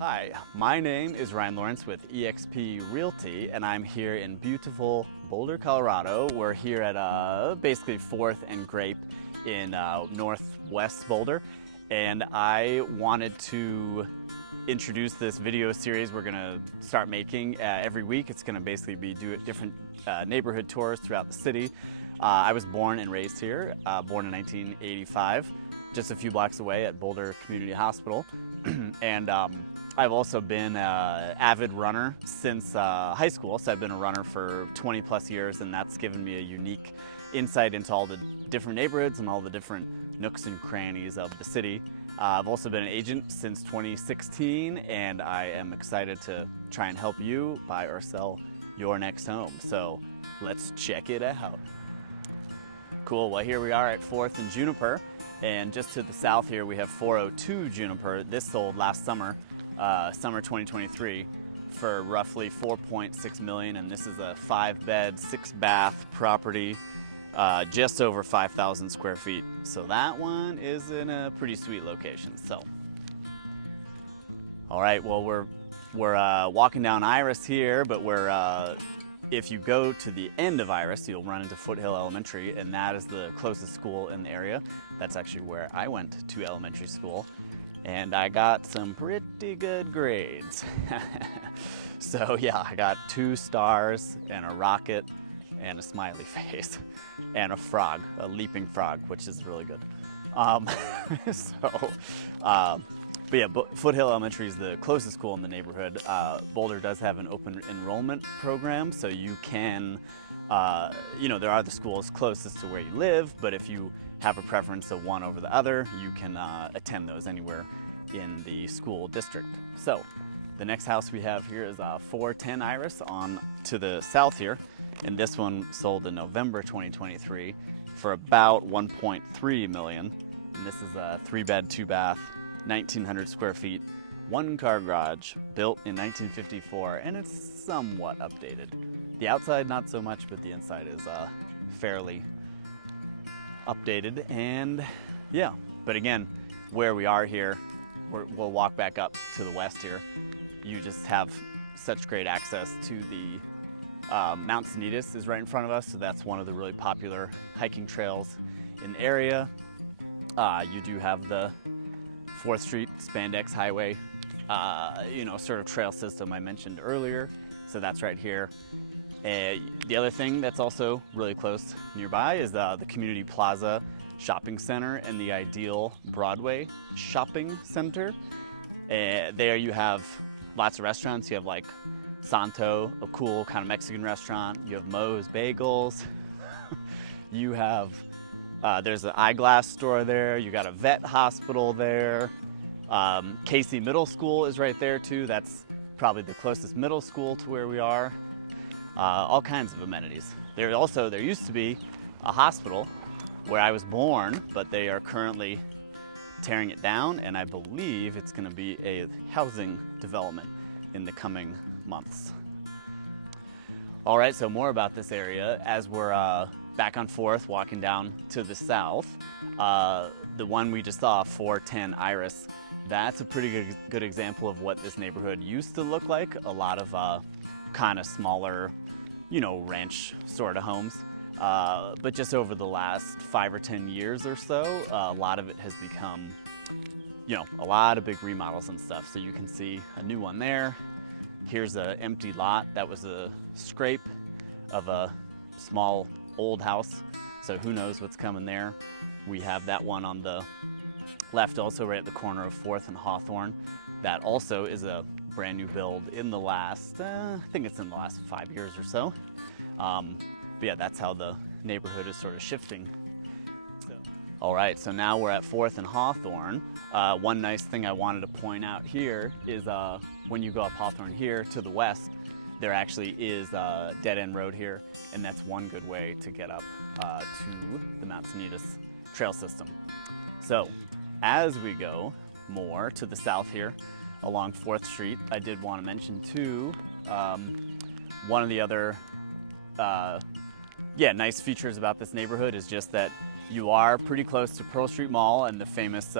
Hi, my name is Ryan Lawrence with eXp Realty, and I'm here in beautiful Boulder, Colorado. We're here at basically 4th and Grape in northwest Boulder, and I wanted to introduce this video series we're gonna start making every week. It's gonna basically be different neighborhood tours throughout the city. I was born and raised here, born in 1985, just a few blocks away at Boulder Community Hospital. And I've also been an avid runner since high school, so I've been a runner for 20 plus years, and that's given me a unique insight into all the different neighborhoods and all the different nooks and crannies of the city. I've also been an agent since 2016, and I am excited to try and help you buy or sell your next home. So let's check it out. Cool, well here we are at 4th and Juniper, and just to the south here we have 402 Juniper. This sold last summer, summer 2023, for roughly $4.6 million, and this is a 5-bed, 6-bath property, just over 5,000 square feet. So that one is in a pretty sweet location. So, all right, well we're walking down Iris here, but if you go to the end of Iris, you'll run into Foothill Elementary, and that is the closest school in the area. That's actually where I went to elementary school, and I got some pretty good grades. So yeah, I got 2 stars and a rocket and a smiley face and a frog, a leaping frog, which is really good. But yeah, Foothill Elementary is the closest school in the neighborhood. Boulder does have an open enrollment program, so you can, there are the schools closest to where you live, but if you have a preference of one over the other, you can attend those anywhere in the school district. So the next house we have here is 410 Iris on to the south here, and this one sold in November 2023 for about $1.3 million. And this is a 3-bed, 2-bath, 1,900 square feet, 1-car garage, built in 1954, and it's somewhat updated. The outside not so much, but the inside is fairly updated. And yeah, but again, where we are here, we'll walk back up to the west here. You just have such great access to the Mount Sanitas is right in front of us, so that's one of the really popular hiking trails in the area. You do have the 4th Street Spandex Highway, sort of trail system I mentioned earlier. So that's right here. The other thing that's also really close nearby is the Community Plaza Shopping Center and the Ideal Broadway Shopping Center. There you have lots of restaurants. You have like Santo, a cool kind of Mexican restaurant. You have Moe's Bagels. You have there's an eyeglass store there. You got a vet hospital there. Casey Middle School is right there too. That's probably the closest middle school to where we are. All kinds of amenities. There used to be a hospital where I was born, but they are currently tearing it down, and I believe it's going to be a housing development in the coming months. All right, so more about this area as we're back on 4th, walking down to the south. The one we just saw, 410 Iris, that's a pretty good example of what this neighborhood used to look like. A lot of kind of smaller, ranch sort of homes. But just over the last 5 or 10 years or so, a lot of it has become, a lot of big remodels and stuff. So you can see a new one there. Here's an empty lot that was a scrape of a small old house, so who knows what's coming there. We have that one on the left also right at the corner of 4th and Hawthorne. That also is a brand new build in the last, I think it's in the last 5 years or so. But yeah, that's how the neighborhood is sort of shifting. All right, so now we're at 4th and Hawthorne. One nice thing I wanted to point out here is when you go up Hawthorne here to the west, there actually is a dead-end road here, and that's one good way to get up to the Mount Sanitas trail system. So as we go more to the south here along 4th Street, I did want to mention too, one of the other nice features about this neighborhood is just that you are pretty close to Pearl Street Mall and the famous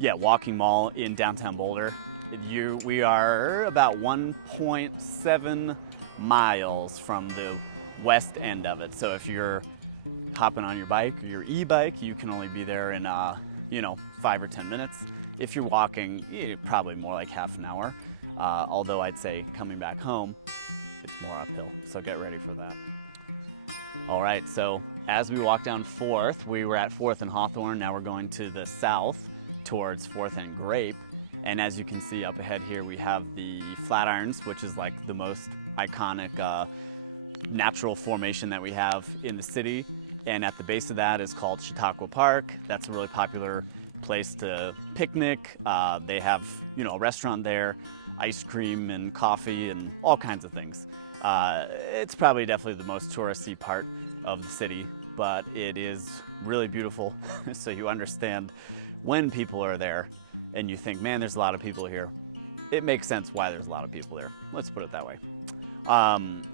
walking mall in downtown Boulder. We are about 1.7 miles from the west end of it. So if you're hopping on your bike or your e-bike, you can only be there in 5 or 10 minutes. If you're walking, probably more like half an hour. Although I'd say coming back home, it's more uphill. So get ready for that. All right, so as we walk down 4th, we were at 4th and Hawthorne. Now we're going to the south towards 4th and Grape. And as you can see up ahead here, we have the Flatirons, which is like the most iconic natural formation that we have in the city. And at the base of that is called Chautauqua Park. That's a really popular place to picnic. They have, a restaurant there, ice cream and coffee and all kinds of things. It's probably definitely the most touristy part of the city, but it is really beautiful. So you understand when people are there and you think, man, there's a lot of people here. It makes sense why there's a lot of people there. Let's put it that way.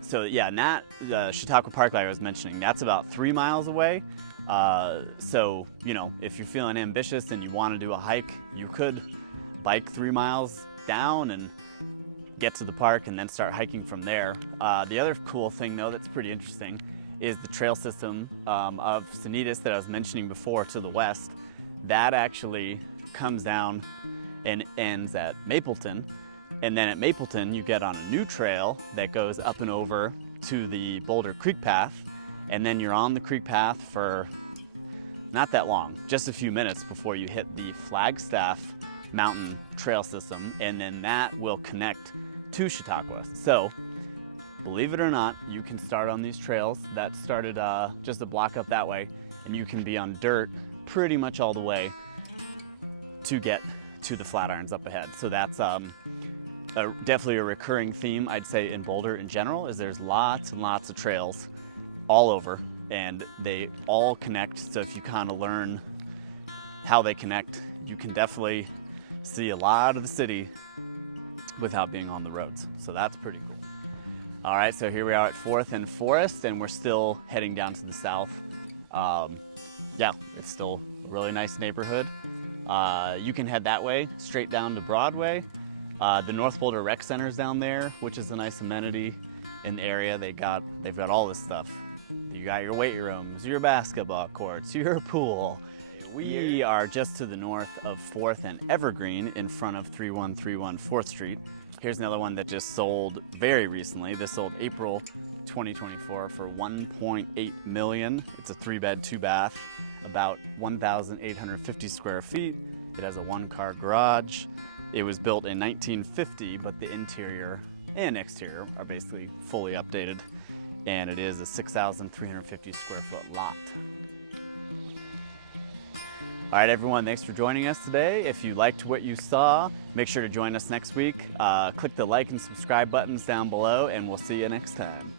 So yeah, Chautauqua Park, like I was mentioning, that's about 3 miles away. So, if you're feeling ambitious and you want to do a hike, you could bike 3 miles down and get to the park and then start hiking from there. The other cool thing though that's pretty interesting is the trail system of Sanitas that I was mentioning before to the west. That actually comes down and ends at Mapleton. And then at Mapleton, you get on a new trail that goes up and over to the Boulder Creek Path. And then you're on the creek path for not that long, just a few minutes before you hit the Flagstaff Mountain Trail System. And then that will connect to Chautauqua. So, believe it or not, you can start on these trails that started just a block up that way. And you can be on dirt pretty much all the way to get to the Flatirons up ahead. So that's definitely a recurring theme, I'd say, in Boulder in general, is there's lots and lots of trails all over, and they all connect. So if you kind of learn how they connect, you can definitely see a lot of the city without being on the roads. So that's pretty cool. All right, so here we are at 4th and Forest, and we're still heading down to the south. Yeah, it's still a really nice neighborhood. You can head that way, straight down to Broadway. The North Boulder Rec Center's down there, which is a nice amenity in the area. They've got all this stuff. You got your weight rooms, your basketball courts, your pool. We are just to the north of 4th and Evergreen in front of 3131 4th Street. Here's another one that just sold very recently. This sold April 2024 for $1.8 million. It's a 3-bed, 2-bath, about 1,850 square feet. It has a 1-car garage. It was built in 1950, but the interior and exterior are basically fully updated. And it is a 6,350 square foot lot. All right, everyone, thanks for joining us today. If you liked what you saw, make sure to join us next week. Click the like and subscribe buttons down below, and we'll see you next time.